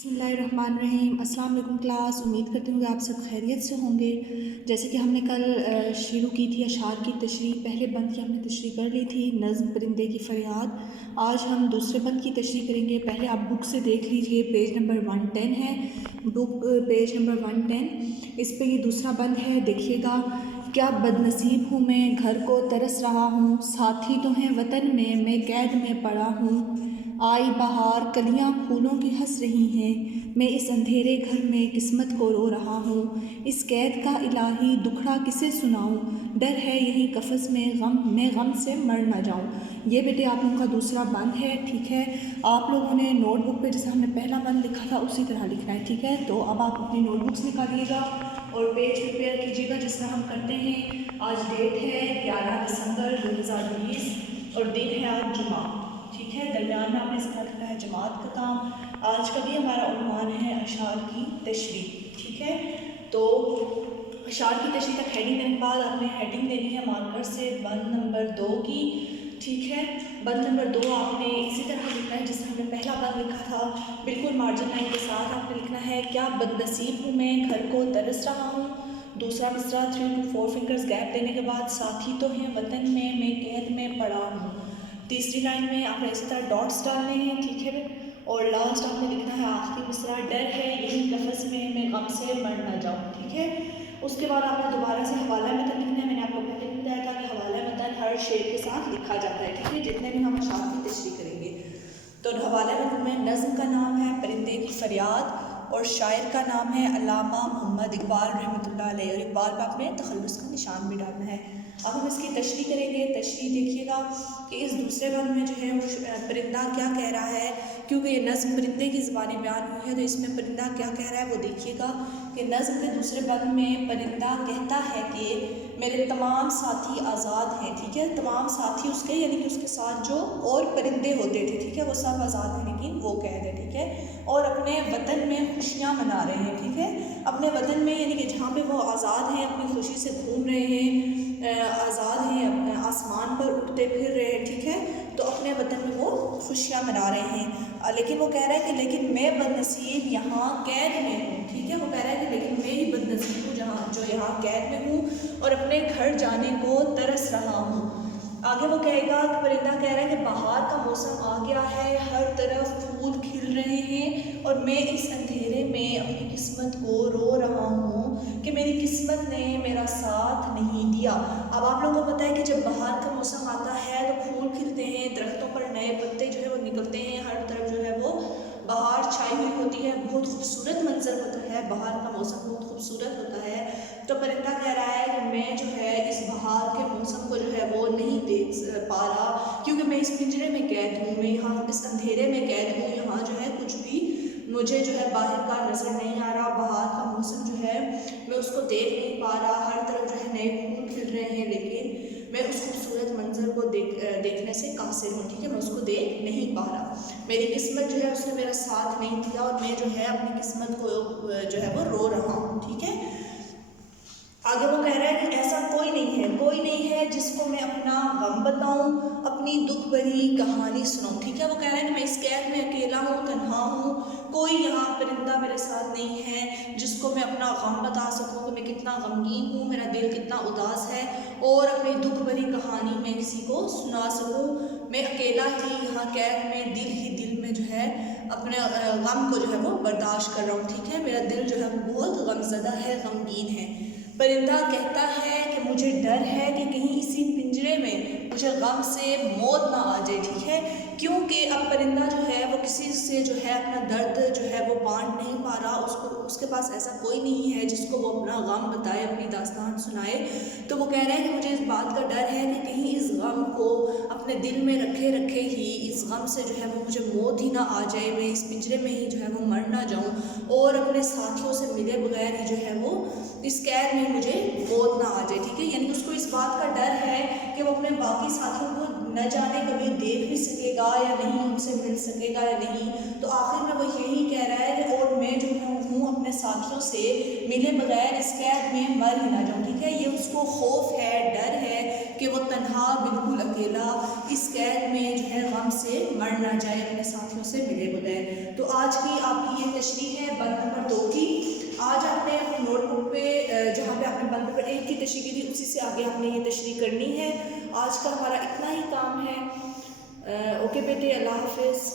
बिस्मिल्लाहिर्रहमानिर्रहीम। अस्सलाम वालेकुम क्लास। उम्मीद करती हूँ कि आप सब खैरियत से होंगे। जैसे कि हमने कल शुरू की थी अशार की तशरीह, पहले बंद की हमने तशरीह कर ली थी, नज़्म परिंदे की फ़रियाद। आज हम दूसरे बंद की तशरीह करेंगे। पहले आप बुक से देख लीजिए, पेज नंबर 110 है, बुक पेज नंबर 110। इस पे ये दूसरा बंद है, देखिएगा। क्या बदनसीब हूँ मैं, घर को तरस रहा हूँ, साथी तो हैं वतन में, मैं कैद में पड़ा हूँ। आई बहार, कलियां फूलों की हंस रही हैं, मैं इस अंधेरे घर में किस्मत को रो रहा हूँ। इस कैद का इलाही दुखड़ा किसे सुनाऊँ, डर है यहीं कफस में गम, मैं गम से मर ना जाऊँ। ये बेटे आप लोगों का दूसरा बंद है, ठीक है। आप लोगों ने नोटबुक पे जैसे हमने पहला बंद लिखा था उसी तरह लिखना है, ठीक है। तो अब आप अपनी नोटबुक्स निकालिएगा और पेज प्रिपेयर कीजिएगा जिस तरह हम करते हैं। आज डेट है 11 दिसंबर 2020 और दिन है आज जुमा, ठीक है। दरमियान में आपने इसका लिखा है जमात का काम। आज का भी हमारा उन्वान है अशार की तशरीह, ठीक है। तो अशार की तशरीह तक हेडिंग देने के बाद आपने हेडिंग देनी है मार्कर से बंद नंबर 2 की, ठीक है। बंद नंबर 2 आपने इसी तरह लिखना है जिस तरह हमने पहला बंद लिखा था, बिल्कुल मार्जिन लाइन के साथ आपने लिखना है। क्या बदनसीब हूँ मैं, घर को तरस रहा हूँ। दूसरा मिसरा 3 to 4 फिंगर्स गैप देने के बाद, साथी तो हैं वतन में, मैं कैद में पड़ा हूँ। तीसरी लाइन में आपने इसी तरह डॉट्स डालने हैं, ठीक है। और लास्ट आपने लिखना है आखिरी मिसरा, डर है यही लफ्ज़ में, मैं गम से मर ना जाऊँ, ठीक है। उसके बाद आपने दोबारा से हवाला मतन लिखना है। मैंने आपको पहले भी बताया था कि हवाला मतन हर शेर के साथ लिखा जाता है, ठीक है, जितने भी हम अशार की तशरीह करेंगे। तो हवाला मतन में नज़्म का नाम है परिंदे की फ़रियाद और शायर का नाम है अल्लामा मोहम्मद इकबाल रहमतुल्लाह अलैह। और इकबाल पर आपने तखल्लुस का निशान भी डालना है। अब हम इसकी तशरीह करेंगे। तशरीह देखिएगा कि इस दूसरे बंद में जो है वो परिंदा क्या कह रहा है, क्योंकि ये नज़्म परिंदे की ज़बानी बयान हुई है तो इसमें परिंदा क्या कह रहा है वो देखिएगा। कि नज़्म के दूसरे बंद में परिंदा कहता है कि मेरे तमाम साथी आज़ाद हैं, ठीक है। तमाम साथी उसके यानी कि उसके साथ जो और परिंदे होते थे, ठीक है, वो सब आज़ाद हैं लेकिन वो कैद है, ठीक है। और अपने वतन में खुशियाँ मना रहे हैं, ठीक है। अपने वतन में यानी कि जहाँ पे वो आज़ाद हैं, अपनी खुशी से घूम रहे हैं, आज़ाद हैं, आसमान पर उड़ते फिर रहे हैं, ठीक है। तो अपने वतन में वो खुशियाँ मना रहे हैं। लेकिन वो कह रहा है कि लेकिन मैं बदनसीब यहाँ कैद में हूँ, ठीक है। वो कह रहा है कि लेकिन मैं ही बदनसीब हूँ जहाँ जो यहाँ कैद में हूँ और अपने घर जाने को तरस रहा हूँ। आगे वो कहेगा कि परिंदा कह रहा है कि बाहर का मौसम आ गया है, हर तरफ फूल खिल रहे हैं और मैं इस अंधेरे में अपनी किस्मत को रो रहा हूँ कि मेरी किस्मत ने मेरा साथ नहीं दिया। अब आप लोगों को पता है कि जब बाहर का मौसम आता है तो फूल खिलते हैं, दरख्तों पर नए पत्ते जो है वो निकलते हैं, हर तरफ जो है वो बाहर छाई हुई होती है, बहुत खूबसूरत मंजर होता है, बाहर का मौसम बहुत खूबसूरत होता है। तो परिंदा कह रहा है कि मैं जो है इस बाहर के मौसम को जो है वो नहीं देख पा रहा, क्योंकि मैं इस पिंजरे में कैद हूँ, मैं यहाँ इस अंधेरे में कैद हूँ, यहाँ जो है कुछ भी मुझे जो है बाहर का नज़र नहीं आ रहा। बाहर का मौसम जो है मैं उसको देख नहीं पा रहा, हर तरफ जो है नए फूल खिल रहे हैं लेकिन मैं उस खूबसूरत मंजर को देखने से कासिर हूँ, ठीक है, मैं उसको देख नहीं पा रहा। मेरी किस्मत जो है उसने मेरा साथ नहीं दिया और मैं जो है अपनी किस्मत को जो है वो रो रहा हूँ, ठीक है। आगे वो कह रहा है कि ऐसा कोई नहीं है जिसको मैं अपना गम बताऊं, अपनी दुख भरी कहानी सुनाऊं, ठीक है। वो कह रहा है कि मैं इस कैद में अकेला हूँ, तन्हा हूँ, कोई यहाँ परिंदा मेरे साथ नहीं है जिसको मैं अपना गम बता सकूं कि मैं कितना गमगीन हूँ, मेरा दिल कितना उदास है और अपनी दुख भरी कहानी मैं किसी को सुना सकूं। मैं अकेला ही यहाँ कैद में दिल ही दिल में जो है अपने गम को जो है वो बर्दाश्त कर रहा हूँ, ठीक है। मेरा दिल जो है वो बहुत गमज़दा है, गमगीन है। परिंदा कहता है कि मुझे डर है कि कहीं इसी पिंजरे में मुझे गम से मौत ना आ जाए, ठीक है। क्योंकि अब परिंदा जो है वो किसी से जो है अपना दर्द जो है वो बांट नहीं पा रहा, उसके पास ऐसा कोई नहीं है जिसको वो अपना गम बताए, अपनी दास्तान सुनाए। तो वो कह रहा है कि मुझे इस बात का डर है कि कहीं इस गम को अपने दिल में रखे रखे ही इस गम से जो है वो मुझे मौत ही ना आ जाए, मैं इस पिंजरे में ही जो है वो मर ना जाऊँ और अपने साथियों से मिले बगैर ही जो है वो इस कैद में मुझे मौत ना आ जाए, ठीक है। यानी उसको इस बात का डर है कि वो अपने बाकी साथियों को न जाने कभी देख भी सकेगा या नहीं, उनसे मिल सकेगा या नहीं। तो आखिर में वो यही कह रहा है कि और मैं जो हूँ अपने साथियों से मिले बगैर इस कैद में मर ही ना जाऊँ, ठीक है। ये उसको खौफ है, डर है کہ وہ تنہا بالکل اکیلا اس قید میں جو ہے غم سے مر نہ جائے، اپنے ساتھیوں سے ملے بغیر۔ تو آج کی آپ کی یہ تشریح ہے بند نمبر 2 کی۔ آج آپ نے اپنی نوٹ بک پہ جہاں پہ آپ نے بند نمبر 1 کی تشریح کی تھی اسی سے آگے آپ نے یہ تشریح کرنی ہے۔ آج کا ہمارا اتنا ہی کام ہے۔ اوکے بیٹے، اللہ حافظ۔